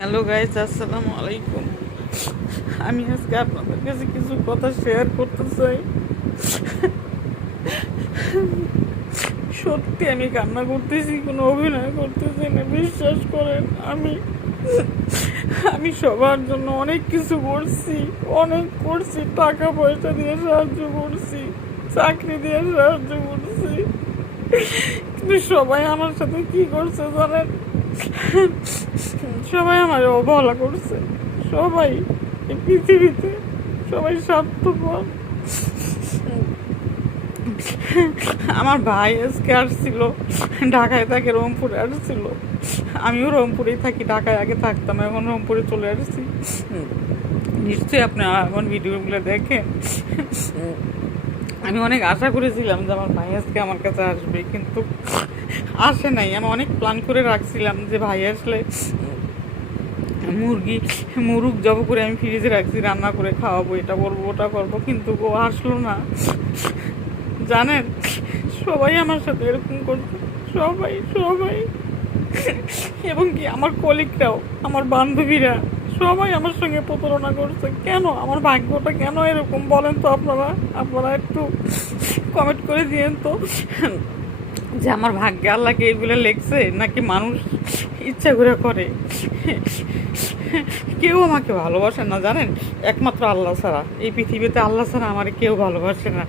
Hello guys, আসসালামু আলাইকুম। আমি আজকে আপনাদের কাছে কিছু কথা শেয়ার করতে চাই। সত্যি আমি কান্না করতেছি, কোনো অভিনয় করতেছি না। বিশ্বাস করেন, আমি আমি সবার জন্য অনেক কিছু করছি, অনেক করছি। টাকা পয়সা দিয়ে সাহায্য করছি, চাকরি দিয়ে সাহায্য করছি, কিন্তু সবাই আমার সাথে কি করছে জানেন? সবাই আমার অবহেলা করছে। সবাই এই পৃথিবীতে সবাই স্বার্থপর। আমার ভাই আজকে আসছিল ঢাকায়, থাকে রংপুরে আসছিল। আমিও রংপুরেই থাকি, ঢাকায় আগে থাকতাম, এখন রংপুরে চলে আসছি। নিশ্চয়ই আপনারা এখন ভিডিওগুলো দেখেন। আমি অনেক আশা করেছিলাম যে আমার ভাই আজকে আমার কাছে আসবে, কিন্তু আসে নাই। আমি অনেক প্ল্যান করে রাখছিলাম যে ভাই আসলে মুরগ জব করে আমি ফ্রিজে রাখছি, রান্না করে খাওয়াবো, এটা করবো ওটা করবো, কিন্তু ও আসলো না। জানেন, সবাই আমার সাথে এরকম করছে, সবাই সবাই। এবং কি আমার কলিগরাও, আমার বান্ধবীরা সবাই আমার সঙ্গে প্রতারণা করছে। কেন আমার ভাগ্যটা কেন এরকম বলেন তো আপনারা? আপনারা একটু কমেন্ট করে দিয়েন তো, যে আমার ভাগ্যে আল্লাহকে এগুলো লেখছে নাকি মানুষ ইচ্ছা করে করে। কেউ আমাকে ভালোবাসে না জানেন, একমাত্র আল্লাহ ছাড়া। এই পৃথিবীতে আল্লাহ ছাড়া আমার কেউ ভালোবাসে না।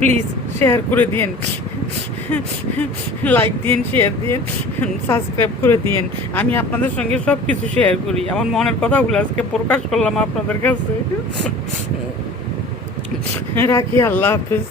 প্লিজ শেয়ার করে দিন, লাইক দিন, শেয়ার দিন, সাবস্ক্রাইব করে দিন। আমি আপনাদের সঙ্গে সব কিছু শেয়ার করি, আমার মনের কথাগুলো আজকে প্রকাশ করলাম আপনাদের কাছে। রাখি, আল্লাহ হাফিজ।